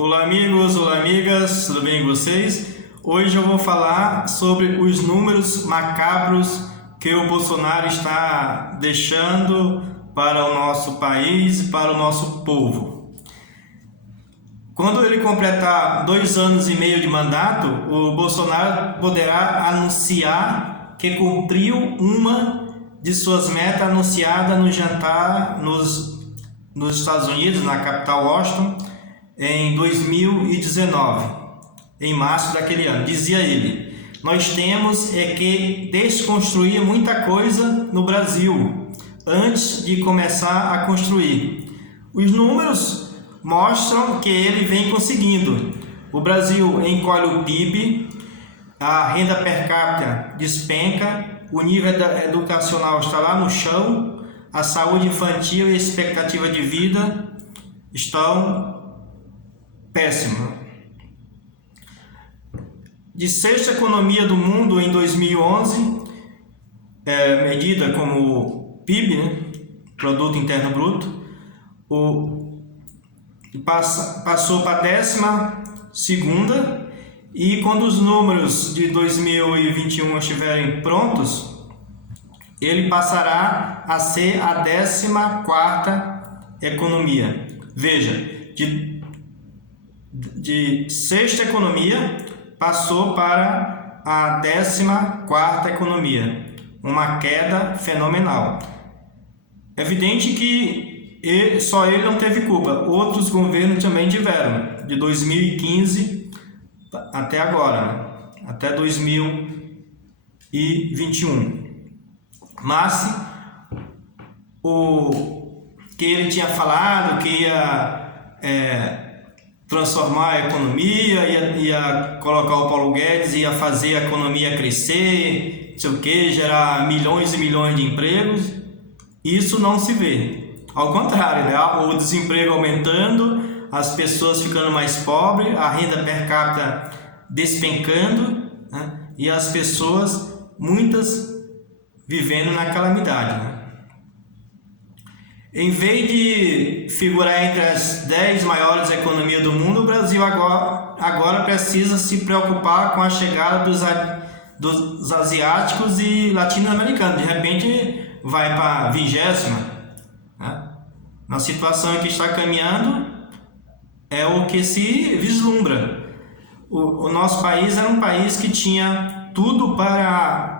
Olá amigos, olá amigas, tudo bem com vocês? Hoje eu vou falar sobre os números macabros que o Bolsonaro está deixando para o nosso país e para o nosso povo. Quando ele completar 2 anos e meio de mandato, o Bolsonaro poderá anunciar que cumpriu uma de suas metas anunciadas no jantar nos Estados Unidos, na capital Washington, em 2019, em março daquele ano. Dizia ele: nós temos que desconstruir muita coisa no Brasil antes de começar a construir. Os números mostram que ele vem conseguindo. O Brasil encolhe o PIB, a renda per capita despenca, o nível educacional está lá no chão, a saúde infantil e a expectativa de vida estão péssima. De sexta economia do mundo em 2011, medida como PIB, Produto Interno Bruto, passou para a 12ª, e quando os números de 2021 estiverem prontos, ele passará a ser a 14ª economia. Veja, de sexta economia passou para a 14ª economia, uma queda fenomenal. É evidente que só ele não teve culpa, outros governos também tiveram, de 2015 até agora, até 2021. Mas o que ele tinha falado que ia transformar a economia, ia colocar o Paulo Guedes, ia fazer a economia crescer, não sei o que, gerar milhões e milhões de empregos, isso não se vê. Ao contrário, né? O desemprego aumentando, as pessoas ficando mais pobres, a renda per capita despencando, né? E as pessoas, muitas, vivendo na calamidade, né? Em vez de figurar entre as 10 maiores economias do mundo, o Brasil agora precisa se preocupar com a chegada dos asiáticos e latino-americanos. De repente vai para a 20ª, né? Na situação em que está caminhando, é o que se vislumbra. O nosso país era um país que tinha tudo para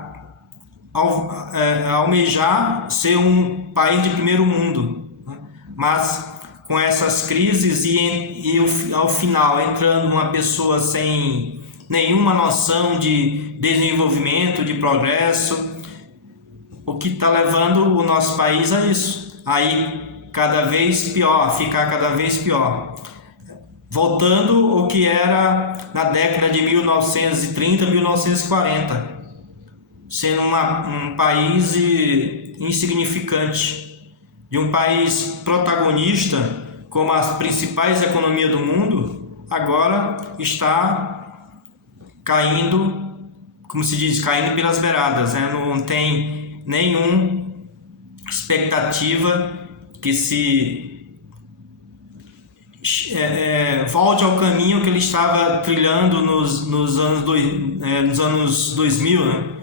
almejar ser um país de primeiro mundo, né? Mas com essas crises e ao final entrando uma pessoa sem nenhuma noção de desenvolvimento, de progresso, o que está levando o nosso país a isso, aí cada vez pior, ficar cada vez pior, voltando o que era na década de 1930, 1940, sendo um país insignificante, de um país protagonista como as principais economias do mundo, agora está caindo, como se diz, caindo pelas beiradas, né? Não tem nenhuma expectativa que se volte ao caminho que ele estava trilhando nos anos 2000, né?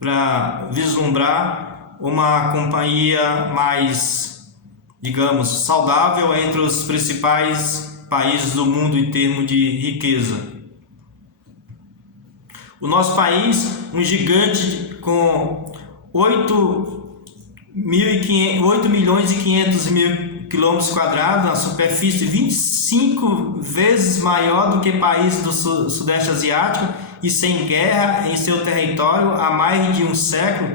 Para vislumbrar uma companhia mais, digamos, saudável entre os principais países do mundo em termos de riqueza. O nosso país, um gigante com 8 milhões e 500 mil quilômetros quadrados, na superfície 25 vezes maior do que países do Sudeste Asiático, e sem guerra em seu território há mais de um século,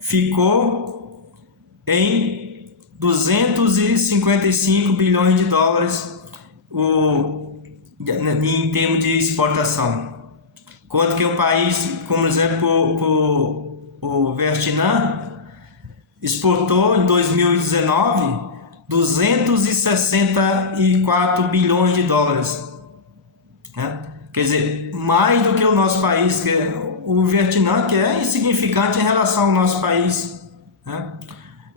ficou em 255 bilhões de dólares em termos de exportação. Quanto que um país, como exemplo o Vietnã, exportou em 2019 264 bilhões de dólares, né? Quer dizer, mais do que o nosso país, que o Vietnã, que é insignificante em relação ao nosso país, né?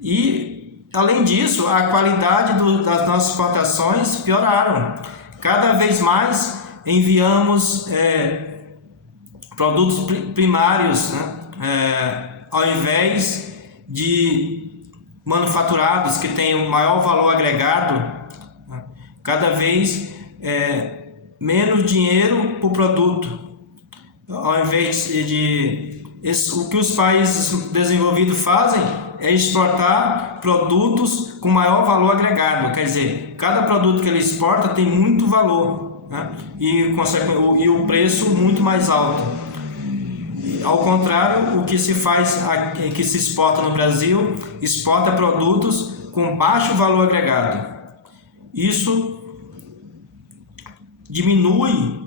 E, além disso, a qualidade das nossas exportações pioraram. cada vez mais enviamos produtos primários, né? Ao invés de manufaturados que têm um maior valor agregado, né? Cada vez menos dinheiro por produto, ao invés o que os países desenvolvidos fazem é exportar produtos com maior valor agregado, quer dizer, cada produto que ele exporta tem muito valor, né? E o preço muito mais alto. Ao contrário, o que se faz, que se exporta no Brasil, exporta produtos com baixo valor agregado. Isso diminui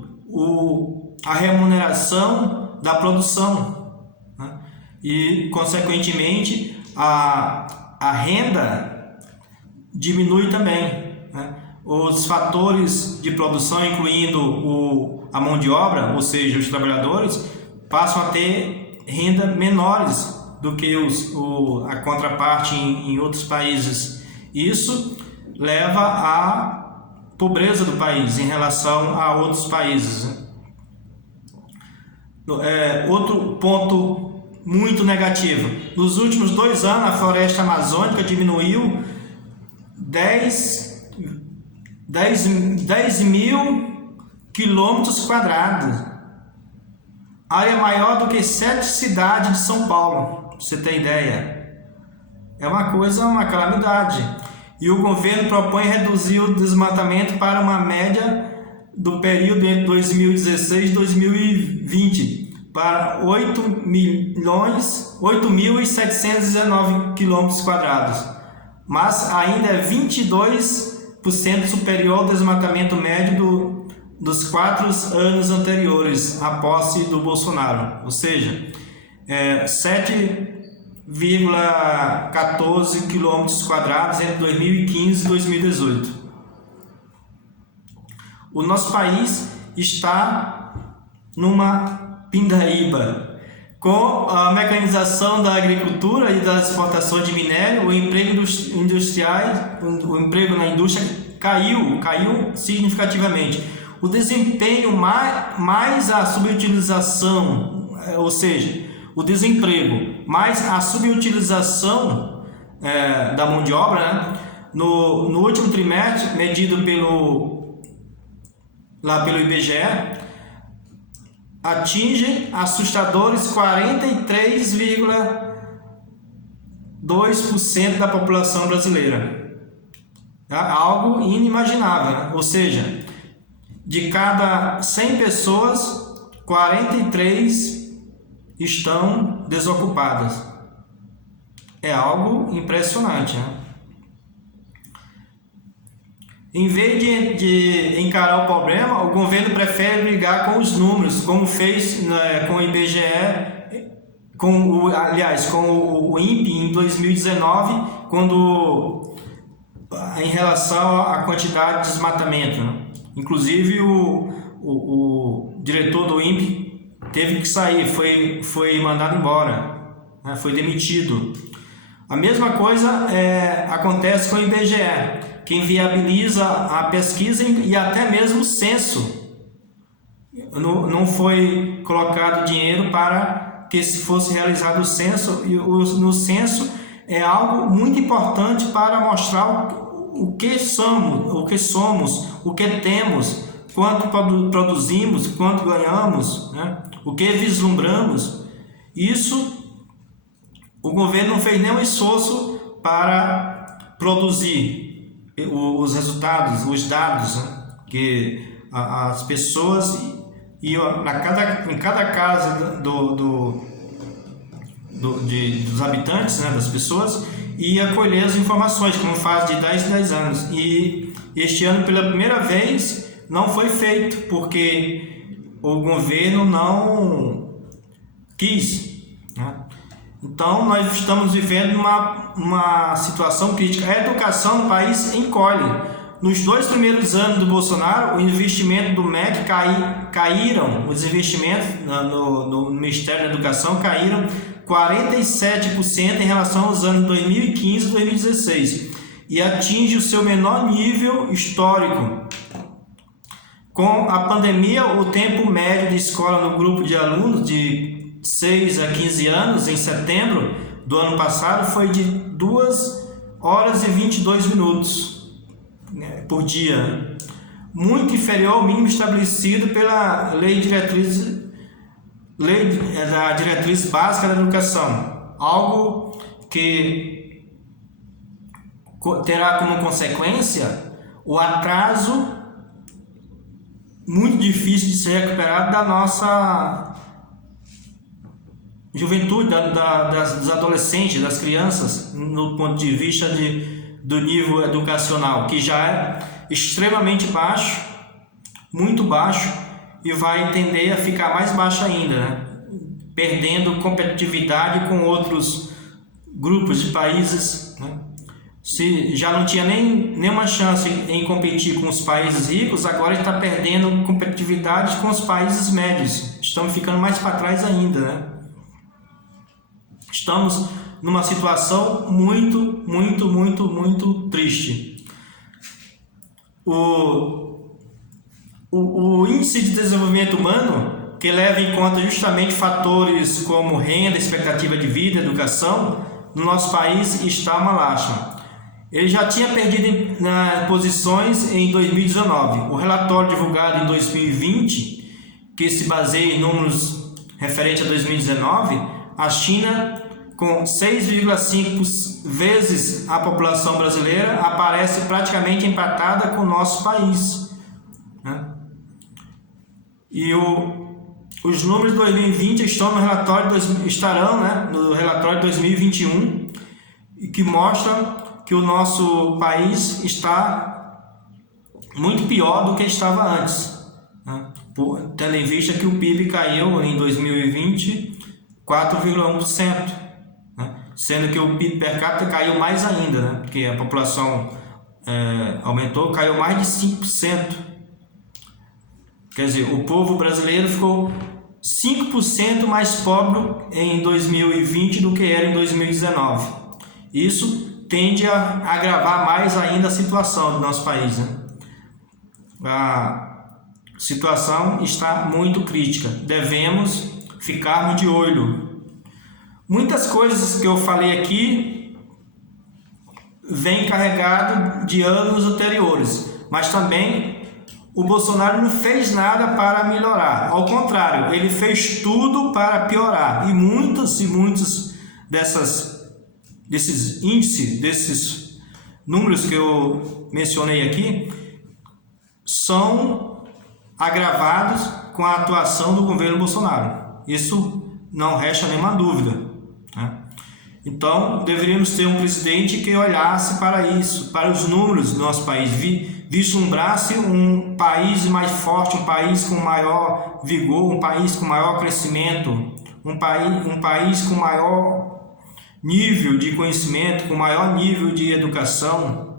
a remuneração da produção, né? E, consequentemente, a renda diminui também, né? Os fatores de produção, incluindo a mão de obra, ou seja, os trabalhadores, passam a ter renda menores do que a contraparte em outros países. Isso leva à pobreza do país em relação a outros países. Outro ponto muito negativo: nos últimos 2 anos a floresta amazônica diminuiu 10 mil quilômetros quadrados, área maior do que 7 cidades de São Paulo, pra você ter ideia. É uma calamidade. E o governo propõe reduzir o desmatamento para uma média do período entre 2016 e 2020 para 8.719 quilômetros quadrados, mas ainda é 22% superior ao desmatamento médio dos 4 anos anteriores à posse do Bolsonaro, ou seja, 7,14 quilômetros quadrados entre 2015 e 2018. O nosso país está numa pindaíba. Com a mecanização da agricultura e das exportações de minério, o emprego o emprego na indústria caiu significativamente. O desempenho mais a subutilização, ou seja, o desemprego mais a subutilização da mão de obra, né? No último trimestre, medido pelo IBGE, atingem assustadores 43,2% da população brasileira. Algo inimaginável, né? Ou seja, de cada 100 pessoas, 43 estão desocupadas. É algo impressionante, né? Em vez de encarar o problema, o governo prefere brigar com os números, como fez com o IBGE, com o INPE em 2019, em relação à quantidade de desmatamento, né? Inclusive o diretor do INPE teve que sair, foi mandado embora, né? Foi demitido. A mesma coisa acontece com o IBGE, que inviabiliza a pesquisa e até mesmo o censo. Não foi colocado dinheiro para que se fosse realizado o censo, e no censo é algo muito importante para mostrar o que somos, o que temos, quanto produzimos, quanto ganhamos, né? O que vislumbramos. Isso o governo não fez nenhum esforço para produzir os resultados, os dados, né? Que as pessoas iam em cada casa dos habitantes, né? Das pessoas, ia colher as informações, como faz de 10 em 10 anos. E este ano, pela primeira vez, não foi feito, porque o governo não quis, né? Então, nós estamos vivendo uma situação crítica. A educação no país encolhe. Nos 2 primeiros anos do Bolsonaro, o investimento do MEC caíram, os investimentos no Ministério da Educação caíram 47% em relação aos anos 2015 e 2016 e atinge o seu menor nível histórico. Com a pandemia, o tempo médio de escola no grupo de alunos de 6 a 15 anos, em setembro do ano passado, foi de 2 horas e 22 minutos por dia, muito inferior ao mínimo estabelecido pela Lei da Diretriz Básica da Educação, algo que terá como consequência o atraso muito difícil de ser recuperado da nossa juventude, dos adolescentes, das crianças, no ponto de vista do nível educacional, que já é extremamente baixo, muito baixo, e vai tender a ficar mais baixo ainda, né? Perdendo competitividade com outros grupos de países, né? Se já não tinha nenhuma chance em competir com os países ricos, agora está perdendo competitividade com os países médios. Estamos ficando mais para trás ainda, né? Estamos numa situação muito triste. O índice de desenvolvimento humano, que leva em conta justamente fatores como renda, expectativa de vida, educação, no nosso país está uma lástima. Ele já tinha perdido posições em 2019. O relatório divulgado em 2020, que se baseia em números referentes a 2019, a China, com 6,5 vezes a população brasileira, aparece praticamente empatada com o nosso país, né? E os números de 2020 estarão no relatório de 2021, que mostra que o nosso país está muito pior do que estava antes, né? Tendo em vista que o PIB caiu em 2020 4,1%, né? Sendo que o PIB per capita caiu mais ainda, né? Porque a população aumentou, caiu mais de 5%. Quer dizer, o povo brasileiro ficou 5% mais pobre em 2020 do que era em 2019. Isso tende a agravar mais ainda a situação do nosso país, né? A situação está muito crítica. Devemos ficar de olho. Muitas coisas que eu falei aqui vêm carregado de anos anteriores, mas também o Bolsonaro não fez nada para melhorar. Ao contrário, ele fez tudo para piorar. E muitos desses índices, desses números que eu mencionei aqui, são agravados com a atuação do governo Bolsonaro. Isso não resta nenhuma dúvida, né? Então, deveríamos ter um presidente que olhasse para isso, para os números do nosso país, vislumbrasse um país mais forte, um país com maior vigor, um país com maior crescimento, um país com maior nível de conhecimento, com maior nível de educação.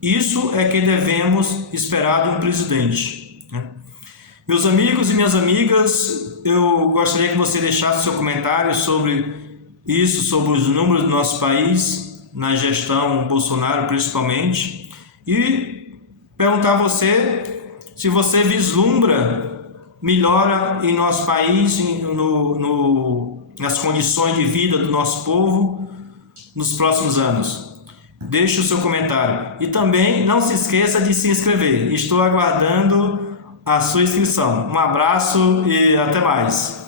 Isso é que devemos esperar de um presidente, né? Meus amigos e minhas amigas, eu gostaria que você deixasse seu comentário sobre isso, sobre os números do nosso país, na gestão Bolsonaro principalmente, e perguntar a você se você vislumbra melhora em nosso país, nas condições de vida do nosso povo nos próximos anos. Deixe o seu comentário e também não se esqueça de se inscrever. Estou aguardando a sua inscrição. Um abraço e até mais.